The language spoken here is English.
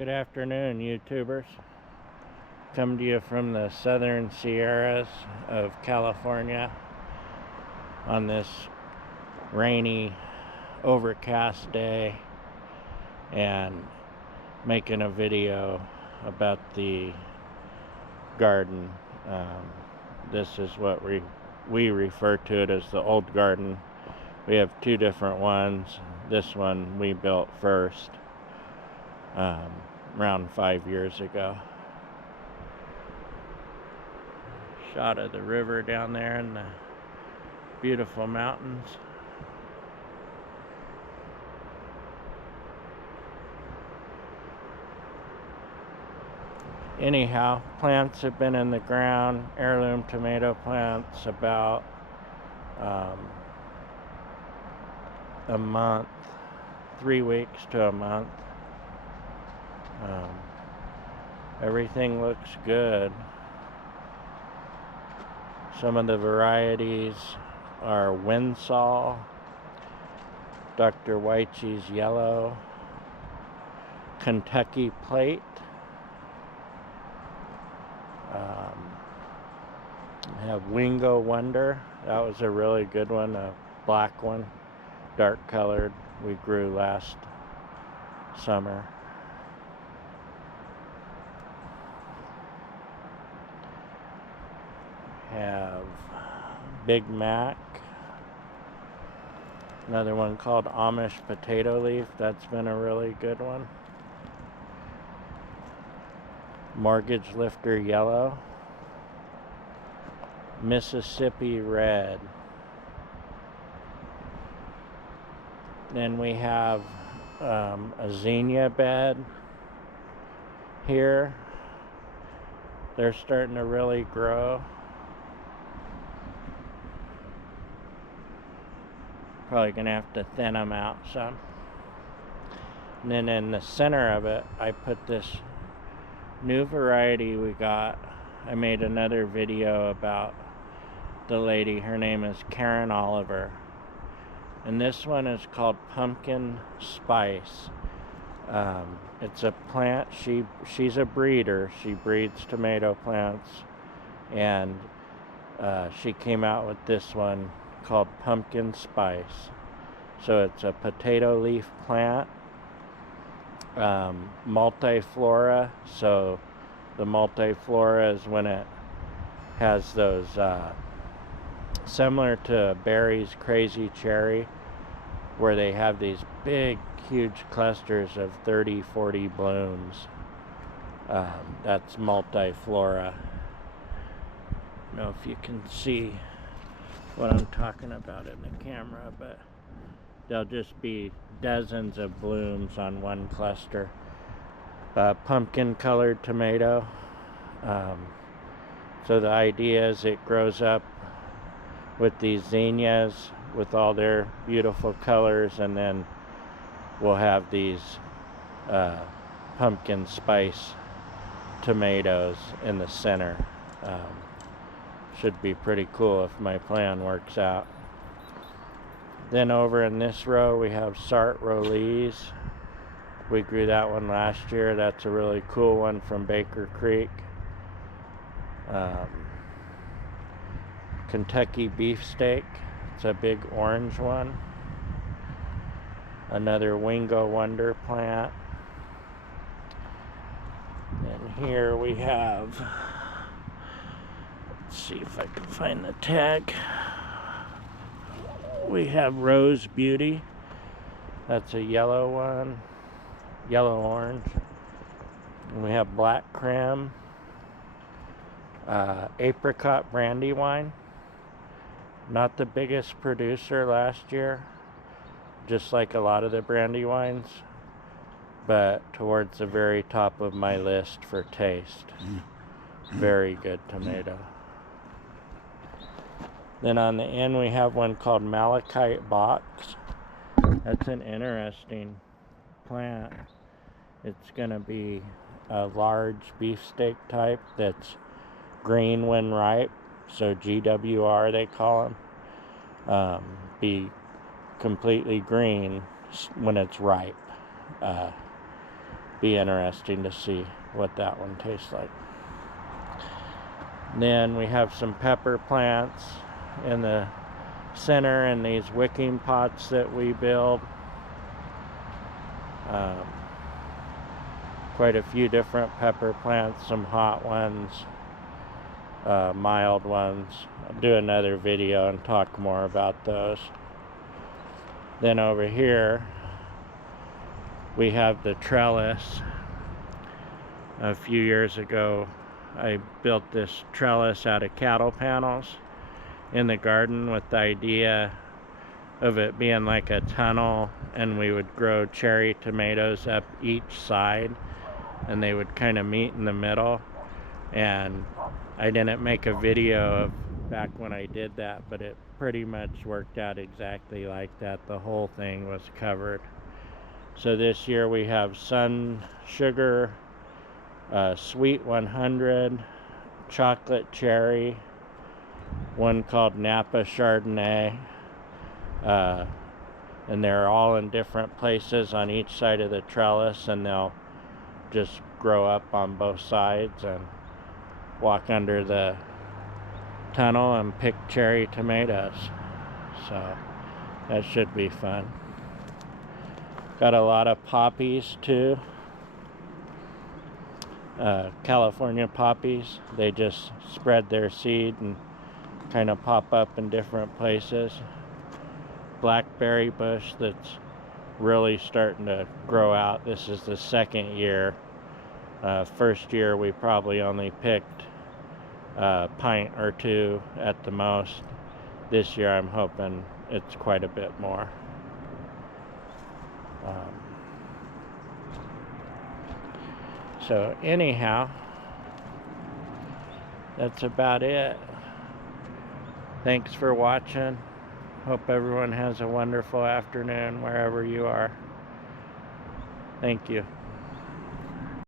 Good afternoon, YouTubers. Come to you from the southern Sierras of California on this rainy, overcast day, and making a video about the garden. This is what we refer to it as the old garden. We have two different ones. This one we built first around 5 years ago. Shot of the river down there and the beautiful mountains. Anyhow, plants have been in the ground. Heirloom tomato plants about a month, 3 weeks to a month. Everything looks good. Some of the varieties are Windsall, Dr. Wyche's Yellow, Kentucky Plate, have Wingo Wonder. That was a really good one, a black one, dark colored. We grew last summer. Have Big Mac, another one called Amish Potato Leaf. That's been a really good one. Mortgage Lifter Yellow, Mississippi Red. Then we have a zinnia bed here. They're starting to really grow. Probably gonna have to thin them out some. And then in the center of it, I put this new variety we got. I made another video about the lady. Her name is Karen Oliver. And this one is called Pumpkin Spice. It's a plant. She's a breeder. She breeds tomato plants. And she came out with this one called Pumpkin Spice. So it's a potato leaf plant, multiflora. So the multiflora is when it has those similar to Barry's Crazy Cherry, where they have these big huge clusters of 30-40 blooms. That's multiflora. I don't know if you can see what I'm talking about in the camera, but there'll just be dozens of blooms on one cluster. Pumpkin colored tomato. So the idea is it grows up with these zinnias with all their beautiful colors, and then we'll have these pumpkin spice tomatoes in the center. Should be pretty cool if my plan works out. Then over in this row we have Sart Rollies. We grew that one last year. That's a really cool one from Baker Creek. Kentucky Beefsteak. It's a big orange one. Another Wingo Wonder plant. And here we have, let's see if I can find the tag. We have Rose Beauty. That's a yellow one, yellow orange. And we have Black Creme, Apricot Brandywine. Not the biggest producer last year, just like a lot of the Brandywines, but towards the very top of my list for taste. Very good tomato. Then on the end we have one called Malachite Box. That's an interesting plant. It's going to be a large beefsteak type that's green when ripe, so GWR they call them. Be completely green when it's ripe. be interesting to see what that one tastes like. Then we have some pepper plants in the center in these wicking pots that we build. Quite a few different pepper plants, some hot ones, mild ones. I'll do another video and talk more about those. Then over here we have the trellis. A few years ago I built this trellis out of cattle panels in the garden with the idea of it being like a tunnel, and we would grow cherry tomatoes up each side and they would kind of meet in the middle. And I didn't make a video of back when I did that, but it pretty much worked out exactly like that. The whole thing was covered. So this year we have sun sugar, sweet 100, chocolate cherry, one called Napa Chardonnay, and they're all in different places on each side of the trellis, and they'll just grow up on both sides and walk under the tunnel and pick cherry tomatoes. So that should be fun. Got a lot of poppies too. California poppies. They just spread their seed and kind of pop up in different places. Blackberry bush that's really starting to grow out. This is the second year. First year we probably only picked a pint or two at the most. This year I'm hoping it's quite a bit more. So anyhow, that's about it. Thanks for watching. Hope everyone has a wonderful afternoon wherever you are. Thank you.